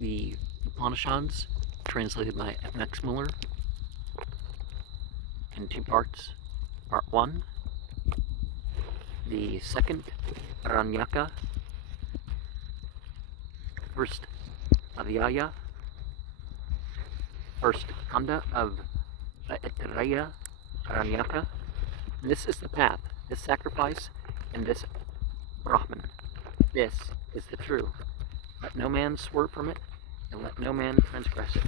The Upanishads, translated by F. Muller, in two parts. Part 1, the second Aranyaka, first Aitareya, first Kanda of Aitareya Aranyaka. This is the path, this sacrifice, and this Brahman. This is the true. Let no man swerve from it, and let no man transgress it.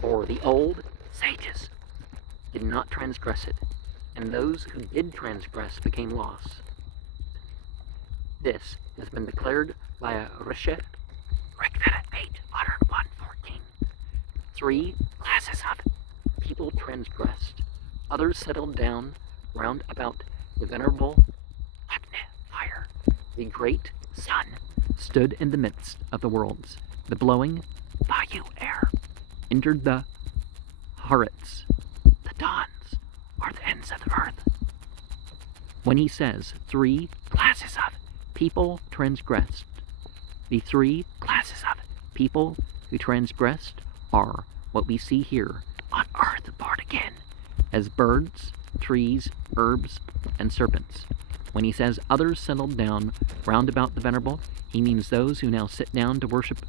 For the old sages did not transgress it, and those who did transgress became lost. This has been declared by a Rishi, Rigveda 8:114. 3 classes of people transgressed. Others settled down round about the venerable Agni fire. The great sun stood in the midst of the worlds. The blowing Vayu air entered the Harits. The dawns are the ends of the earth. When he says 3 classes of people transgressed, the 3 classes of people who transgressed are what we see here on earth born again, as birds, trees, herbs, and serpents. When he says others settled down round about the venerable, he means those who now sit down to worship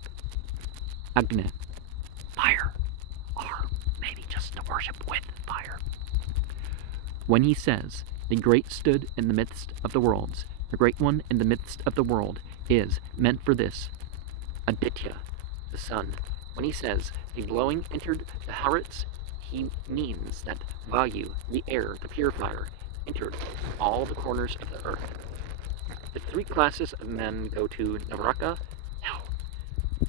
Agni, fire, or maybe just to worship with fire. When he says the great stood in the midst of the worlds, the great one in the midst of the world is meant for this, Aditya, the sun. When he says the blowing entered the Harits, he means that Vayu, the air, the purifier, entered all the corners of the earth. The 3 classes of men go to Naraka, hell.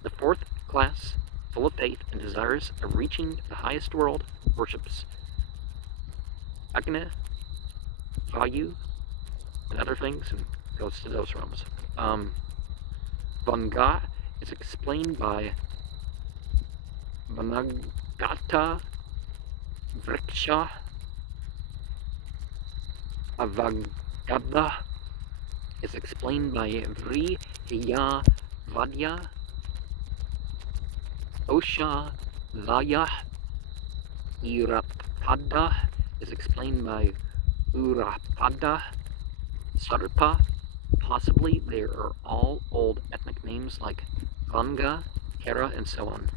The 4th class, full of faith and desirous of reaching the highest world, worships Agni, Vayu, and other things, and goes to those realms. Vanga is explained by Vanagata Vriksha Avagada is explained by Vriya Vadya Osha Vaya Irapada is explained by Urapada Sarpa. Possibly they are all old ethnic names like Ganga, Kera, and so on.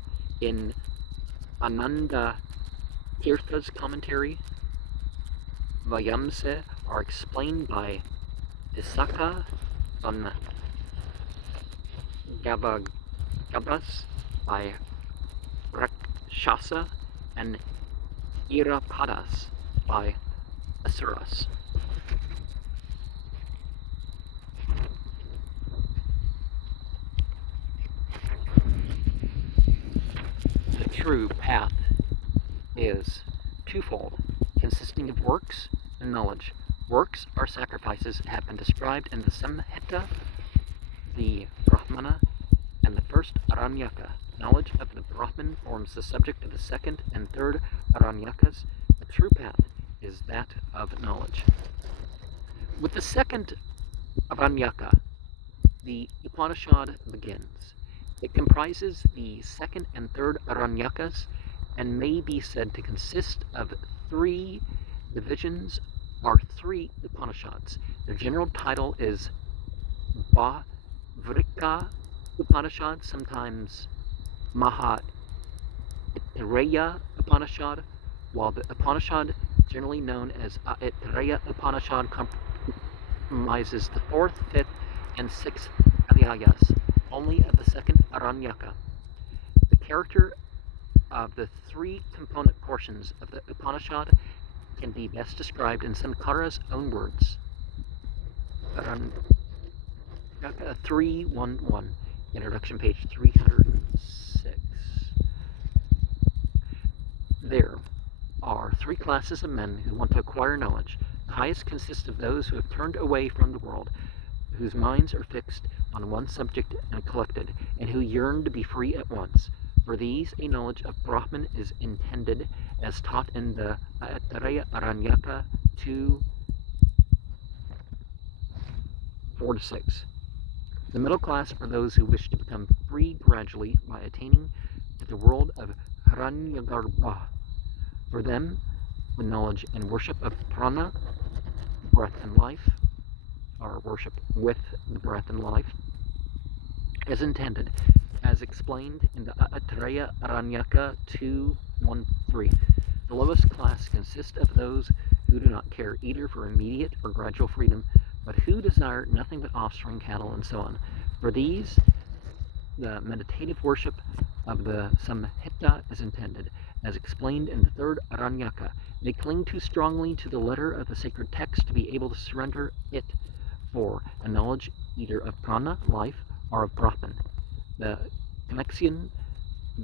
In Ananda Tirtha's commentary, Vayamse are explained by Isaka von Gabas, by Rakshasa, and Irapadas by Asuras. The true path is twofold, consisting of works and knowledge. Works or sacrifices have been described in the Samhita, the Brahmana, and the first Aranyaka. Knowledge of the Brahman forms the subject of the second and third Aranyakas. The true path is that of knowledge. With the second Aranyaka, the Upanishad begins. It comprises the second and third Aranyakas and may be said to consist of 3 divisions or 3 Upanishads. Their general title is Bhavrika Upanishad, sometimes Aitareya Upanishad, while the Upanishad generally known as Aitareya Upanishad comprises the 4th, 5th, and 6th Adhyayas, only of the second Aranyaka. The character of the 3 component portions of the Upanishad can be best described in Sankara's own words. Aranyaka 3.1.1, introduction, page 306. There are 3 classes of men who want to acquire knowledge. The highest consists of those who have turned away from the world, whose minds are fixed on one subject and collected, and who yearn to be free at once. For these, a knowledge of Brahman is intended, as taught in the Aitareya Aranyaka 2:4-6. The middle class are those who wish to become free gradually by attaining to the world of Aranyaka. For them, the knowledge and worship of prana, breath and life, or worship with the breath and life, is intended, as explained in the Aitareya Aranyaka 2.1.1. The lowest class consists of those who do not care either for immediate or gradual freedom, but who desire nothing but offspring, cattle, and so on. For these, the meditative worship of the Samhita is intended, as explained in the third Aranyaka. They cling too strongly to the letter of the sacred text to be able to surrender it for a knowledge either of prana, life, or of Brahman. The connection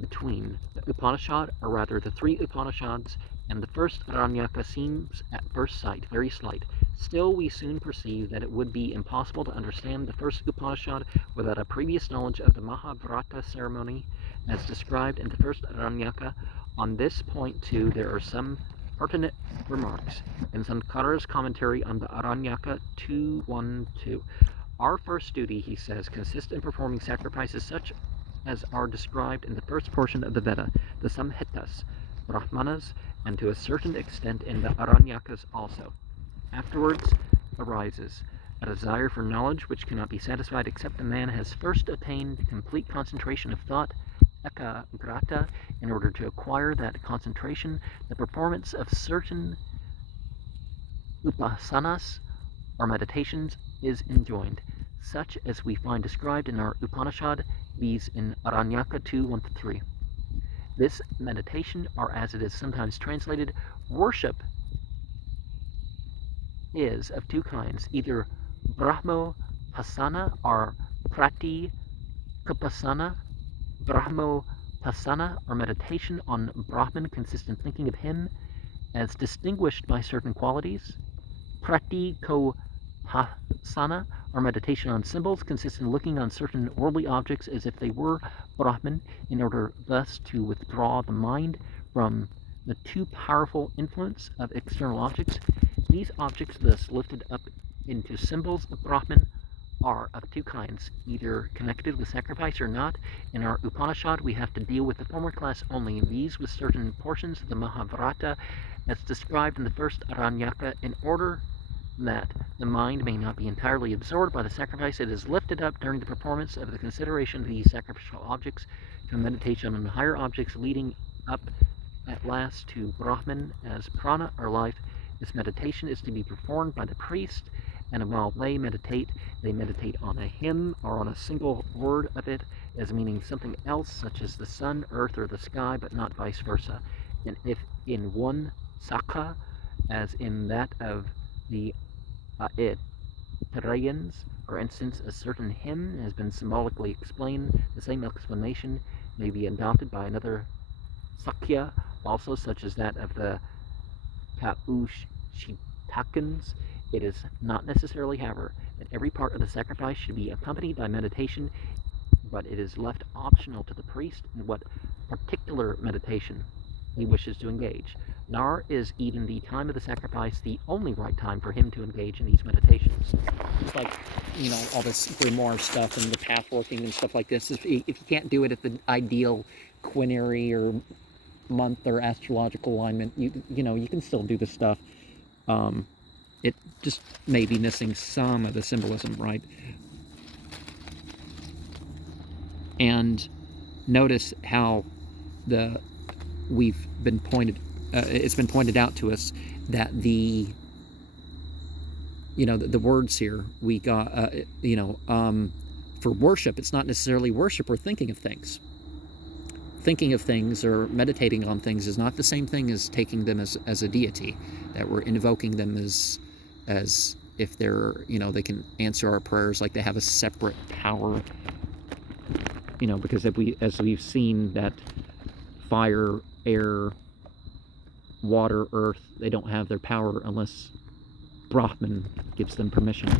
between the Upanishad, or rather the three Upanishads, and the first Aranyaka seems at first sight very slight. Still, we soon perceive that it would be impossible to understand the first Upanishad without a previous knowledge of the Mahabharata ceremony, as described in the first Aranyaka. On this point, too, there are some pertinent remarks in Sankara's commentary on the Aranyaka 2.1.2. Our first duty, he says, consists in performing sacrifices such as are described in the first portion of the Veda, the Samhitas, Brahmanas, and to a certain extent in the Aranyakas also. Afterwards arises a desire for knowledge which cannot be satisfied except a man has first attained complete concentration of thought, ekagrata. In order to acquire that concentration, the performance of certain upasanas, or meditations, is enjoined, such as we find described in our Upanishad, these in Aranyaka 2.1.3. This meditation, or as it is sometimes translated, worship, is of two kinds, either Brahmopasana or Pratikapasana. Brahmopasana, or meditation on Brahman, consists in thinking of him as distinguished by certain qualities. Pratikapasana, or meditation on symbols, consists in looking on certain worldly objects as if they were Brahman, in order thus to withdraw the mind from the too powerful influence of external objects. These objects, thus lifted up into symbols of Brahman, are of two kinds, either connected with sacrifice or not. In our Upanishad, we have to deal with the former class only, these with certain portions of the Mahabharata, as described in the first Aranyaka. In order that the mind may not be entirely absorbed by the sacrifice, it is lifted up during the performance of the consideration of these sacrificial objects to meditation on higher objects, leading up at last to Brahman as prana, or life. This meditation is to be performed by the priest, and while they meditate on a hymn or on a single word of it as meaning something else, such as the sun, earth, or the sky, but not vice versa. And if in one sakha, as in that of the Aitareyans, for instance, a certain hymn has been symbolically explained, the same explanation may be adopted by another Sakya also, such as that of the Kaushikans. It is not necessarily, however, that every part of the sacrifice should be accompanied by meditation, but it is left optional to the priest in what particular meditation he wishes to engage. Nor is even the time of the sacrifice the only right time for him to engage in these meditations. It's like, all this grimoire stuff and the path working and stuff like this. If you can't do it at the ideal quinary or month or astrological alignment, you can still do the stuff. It just may be missing some of the symbolism, right? And notice how it's been pointed out to us that the words here we got, for worship, it's not necessarily worship or thinking of things. Thinking of things or meditating on things is not the same thing as taking them as a deity, that we're invoking them as if they're, they can answer our prayers, like they have a separate power, because as we've seen, that fire, air, water, earth, they don't have their power unless Brahman gives them permission.